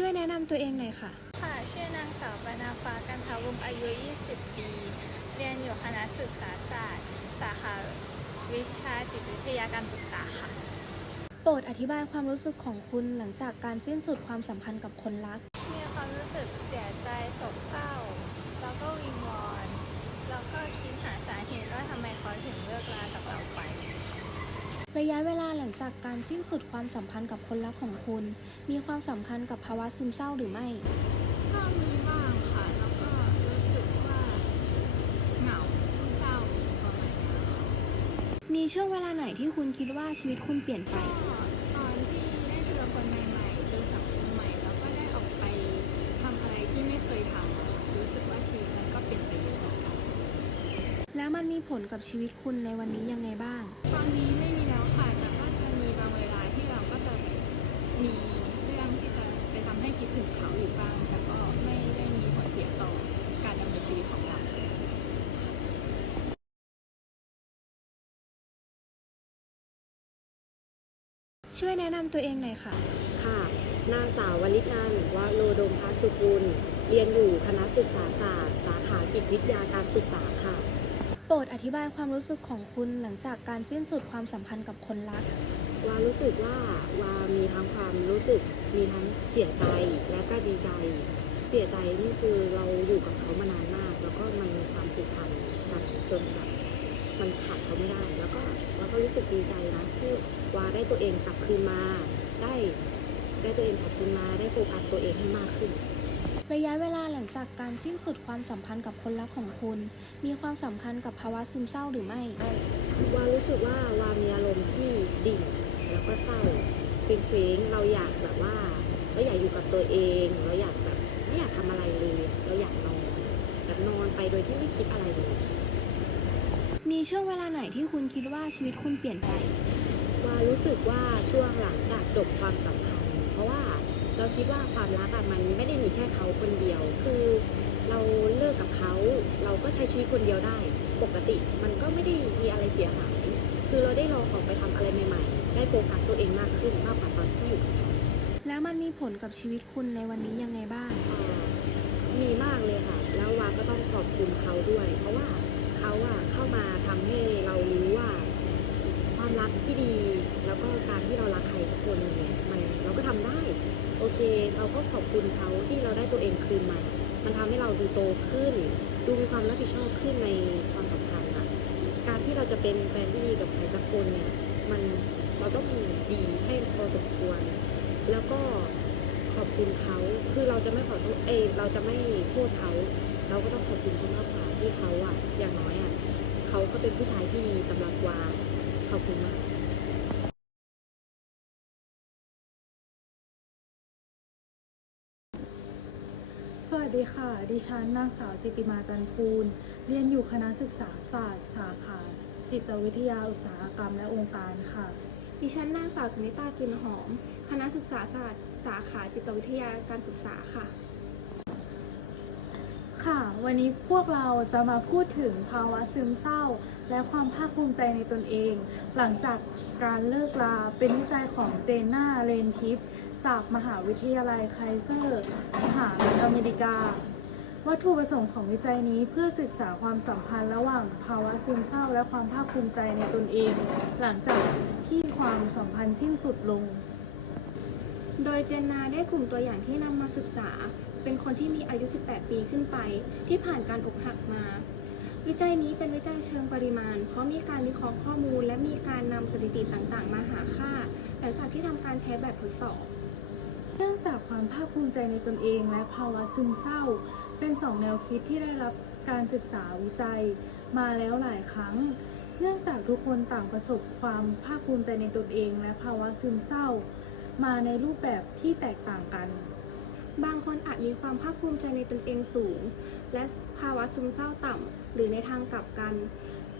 ช่วยแนะนำตัวเองหน่อยค่ะ ค่ะ ชื่อนางสาวปนาฟ้ากันทาวงศ์อายุ 20 ปี เรียนอยู่คณะศึกษาศาสตร์ สาขาวิชาจิตวิทยาการปรึกษาค่ะ โปรดอธิบายความรู้สึกของคุณหลังจากการสิ้นสุดความสัมพันธ์กับคนรัก มีความรู้สึกเสียใจโศกเศร้า แล้วก็วิงวอน แล้วก็คิดหาสาเหตุว่าทำไมเขาถึงเลิกลากับเราไป ระยะเวลาหลังจากการสิ้นสุดความสัมพันธ์กับคนรักของคุณ มีความสัมพันธ์กับภาวะซึมเศร้าหรือไม่ ก็มีบ้างค่ะ แล้วก็รู้สึกว่าเหงาเศร้าประมาณเนี้ยค่ะมีช่วงเวลาไหนที่คุณคิดว่าชีวิตคุณเปลี่ยนไป ก็ มันมีผลกับชีวิตคุณในวันนี้ยังไงบ้าง ตอนนี้ไม่มีแล้วค่ะ แต่ก็จะมีบางเวลาที่เราก็จะมีเรื่องที่จะไปทำให้คิดถึงเขาอยู่บ้าง แต่ก็ไม่ได้มีผลเสียต่อการดำเนินชีวิตของเรา ช่วยแนะนำตัวเองหน่อยค่ะ ค่ะนางสาววลิตนันท์วโรดมพัฒสุกุล เรียนอยู่คณะศึกษาศาสตร์ สาขาจิตวิทยาการศึกษาค่ะ โปรดอธิบายความรู้สึกของคุณหลังจากการสิ้นสุดความสัมพันธ์กับคนรัก วารู้สึกว่าวามีทั้งความรู้สึกมีทั้งเสียใจและก็ดีใจ เสียใจนี่คือเราอยู่กับเขามานานมาก แล้วก็มันมีความผูกพันแบบจนแบบมันขาดเขาไม่ได้ แล้วก็เราก็รู้สึกดีใจนะที่วาได้ตัวเองกลับคืนมา ได้ ได้ตัวเองกลับคืนมาได้โฟกัสตัวเองให้มากขึ้น ระยะเวลาหลังจากการสิ้นสุดความสัมพันธ์กับคนรักของคุณ มีความสัมพันธ์กับภาวะซึมเศร้าหรือไม่วารู้สึกว่าวามีอารมณ์ที่ดิ่งแล้วก็เศร้าเป็นเคว้งๆเราอยากแบบว่าเราอยากอยู่กับตัวเอง เราอยากแบบไม่อยากทำอะไรเลยเราอยากนอนแบบนอนไปโดยที่ไม่คิดอะไรเลย มีช่วงเวลาไหนที่คุณคิดว่าชีวิตคุณเปลี่ยนไปวารู้สึกว่าช่วงหลังจากจบความสัมพันธ์เพราะว่า เราคิดว่าความรักอะมันไม่ได้มีแค่เขาคนเดียว คือเราเลิกกับเขาเราก็ใช้ชีวิตคนเดียวได้ ปกติมันก็ไม่ได้มีอะไรเสียหาย คือเราได้ลองออกไปทำอะไรใหม่ๆ ได้โฟกัสตัวเองมากขึ้นมากกว่าตอนที่อยู่กับเขาแล้วมันมีผลกับชีวิตคุณในวันนี้ยังไงบ้างเอ่อมีมากเลยค่ะ แล้ววาก็ต้องขอบคุณเขาด้วย เพราะว่าเขาอะเข้ามาทำให้เรารู้ว่าความรักที่ดี แล้วก็การที่เรารักใครสักคนหนึ่งเนี่ยมันเราก็ทำได้ โอเค เราก็ขอบคุณเขาที่เราได้ตัวเองคืนมา มันทำให้เราดูโตขึ้น ดูมีความรับผิดชอบขึ้นในความสัมพันธ์อะการที่เราจะเป็นแฟนที่ดีกับใครสักคนเนี่ยมันเราต้องมีดีให้พอสมควร แล้วก็ขอบคุณเขาคือเราจะไม่ขอโทษเอยเราจะไม่โทษเขา เราก็ต้องขอบคุณเขามากกว่าที่เขาอะอย่างน้อยอะเขาก็เป็นผู้ชายที่ดีสำหรับวาขอบคุณมาก สวัสดีค่ะ ดิฉันนางสาวจิติมาจันทูลเรียนอยู่คณะศึกษาศาสตร์ สาขา จิตวิทยาอุตสาหกรรมและองค์การค่ะ ดิฉันนางสาวสุนิตากลินหอม คณะศึกษาศาสตร์ สาขาจิตวิทยาการศึกษาค่ะ ค่ะ วันนี้พวกเราจะมาพูดถึงภาวะซึมเศร้า และความภาคภูมิใจในตนเอง หลังจากการเลิกลาเป็นวิจัยของเจนน่าเรนทิปจากมหาวิทยาลัยไคเซอร์สหรัฐอเมริกา วัตถุประสงค์ของวิจัยนี้เพื่อศึกษาความสัมพันธ์ระหว่างภาวะซึมเศร้า และความภาคภูมิใจในตนเอง หลังจากที่ความสัมพันธ์สิ้นสุดลง โดยเจนนาได้กลุ่มตัวอย่างที่นำมาศึกษา เป็นคนที่มีอายุ 18 ปีขึ้นไป ที่ผ่านการอกหักมา วิจัยนี้เป็นวิจัยเชิงปริมาณ เพราะมีการวิเคราะห์ข้อมูล และมีการนำสถิติต่างๆ มาหาค่า หลังจากที่ทำการใช้แบบทดสอบ เนื่องจากความภาคภูมิใจในตนเอง และภาวะซึมเศร้า เป็นสองแนวคิดที่ได้รับการศึกษาวิจัยมาแล้วหลายครั้ง เนื่องจากทุกคนต่างประสบความภาคภูมิใจในตนเอง และภาวะซึมเศร้า มาในรูปแบบที่แตกต่างกัน บางคนอาจมีความภาคภูมิใจในตนเองสูง และภาวะซึมเศร้าต่ำ หรือในทางกลับกัน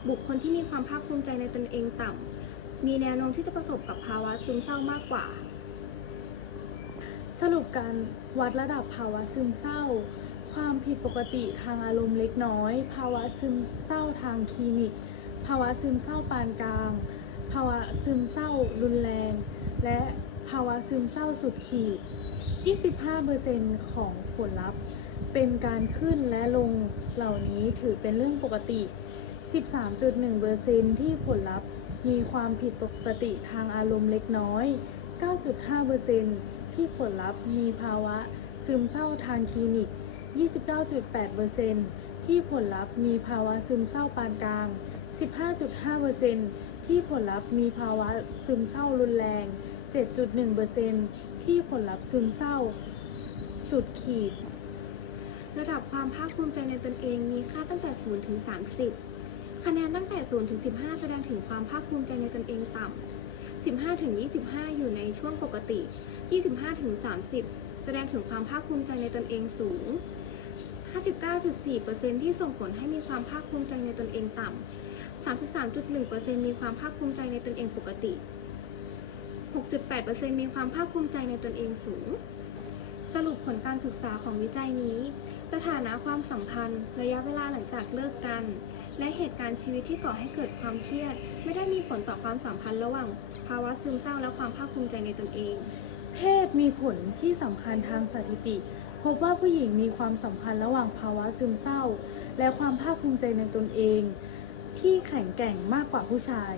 บุคคลที่มีความภาคภูมิใจในตนเองต่ำ มีแนวโน้มที่จะประสบกับภาวะซึมเศร้ามากกว่า สรุปการวัดระดับภาวะซึมเศร้า ความผิดปกติทางอารมณ์เล็กน้อย ภาวะซึมเศร้าทางคลินิก ภาวะซึมเศร้าปานกลาง ภาวะซึมเศร้ารุนแรง และ ภาวะซึมเศร้าสุดขีด 25%ของผลลัพธ์เป็นการขึ้นและลงเหล่านี้ถือเป็นเรื่องปกติ 13.1%ที่ผลลัพธ์มีความผิดปกติทางอารมณ์เล็กน้อย 9.5%ที่ผลลัพธ์มีภาวะซึมเศร้าทางคลินิก 29.8%ที่ผลลัพธ์มีภาวะซึมเศร้าปานกลาง 15.5%ที่ผลลัพธ์มีภาวะซึมเศร้ารุนแรง 7.1%ที่ผลลัพธ์ซึมเศร้า สุดขีด ระดับความภาคภูมิใจในตนเองมีค่าตั้งแต่0ถึง30 คะแนนตั้งแต่0ถึง15 แสดงถึงความภาคภูมิใจในตนเองต่ำ 15ถึง25 อยู่ในช่วงปกติ 25ถึง30 แสดงถึงความภาคภูมิใจในตนเองสูง 59.4%ที่ส่งผลให้มีความภาคภูมิใจในตนเองต่ำ 33.1%มีความภาคภูมิใจในตนเองปกติ 6.8%มีความภาคภูมิใจในตนเองสูง สรุปผลการศึกษาของวิจัยนี้ สถานะความสัมพันธ์ ระยะเวลาหลังจากเลิกกัน และเหตุการณ์ชีวิตที่ก่อให้เกิดความเครียด ไม่ได้มีผลต่อความสัมพันธ์ระหว่าง ภาวะซึมเศร้าและความภาคภูมิใจในตนเอง เพศมีผลที่สำคัญทางสถิติ พบว่าผู้หญิงมีความสัมพันธ์ระหว่างภาวะซึมเศร้า และความภาคภูมิใจในตนเอง ที่แข็งแกร่งมากกว่าผู้ชาย